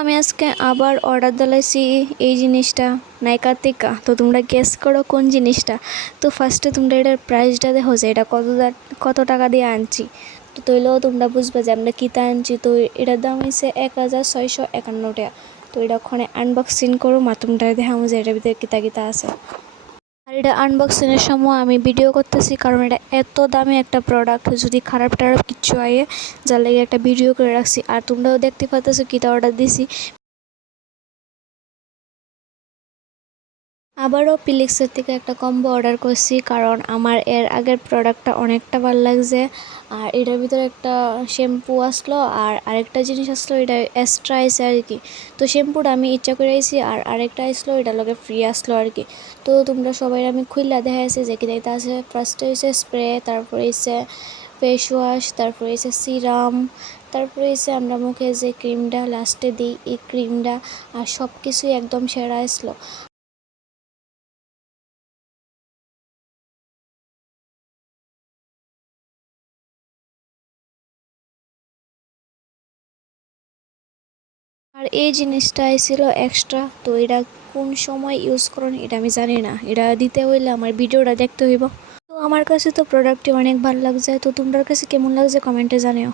আমি আজকে আবার অর্ডার দিলাইছি এই জিনিসটা নাইকা থেকে। তো তোমরা গেস করো কোন জিনিসটা। তো ফার্স্টে তোমরা এটার প্রাইসটা দেখো যে এটা কত টাকা দিয়ে আনছি। তো তৈলেও তোমরা বুঝবে যে আমরা কিতা আনছি। তো এটার দাম হয়েছে 1651 টাকা। তো এটা ওখানে আনবক্সিং করো তোমরা দেখাবো যে এটার ভিতরে কিতা কিতা আছে। আর এটা আনবক্সিংয়ের সময় আমি ভিডিও করতেছি কারণ এটা এত দামি একটা প্রোডাক্ট, যদি খারাপ টারাপ কিচ্ছু আয়ে যার লাগে একটা ভিডিও করে রাখছি। আর তোমরাও দেখতে পাচ্ছ কিতা অর্ডার দিছি। আবারও পিলিক্সের থেকে একটা কম্বো অর্ডার করছি কারণ আমার এর আগের প্রোডাক্টটা অনেকটা ভালো লাগছে। আর এটার ভিতরে একটা শ্যাম্পু আসলো আর আরেকটা জিনিস আসলো, এটা এক্সট্রা আইসে আর কি। তো শ্যাম্পুটা আমি ইচ্ছা করে আইছি আর আরেকটা আসলো এটার লগে ফ্রি আসলো আর কি। তো তোমরা সবাই আমি খুললা দেখাইছি যে কি দেখতে আছে। ফার্স্টে হয়েছে স্প্রে, তারপরে হয়েছে ফেস ওয়াশ, তারপরে হয়েছে সিরাম, তারপরে হয়েছে আমরা মুখে যে ক্রিমটা লাস্টে দিই এই ক্রিমটা। আর সব কিছুই একদম সেরা আসলো। আর এই জিনিসটা ছিল এক্সট্রা। তো এটা কোন সময় ইউজ করুন এটা আমি জানি না, এটা দিতে হইলে আমার ভিডিওটা দেখতে হইব। তো আমার কাছে তো প্রোডাক্টটি অনেক ভালো লাগছে। তো তোমার কাছে কেমন লাগছে কমেন্টে জানিও।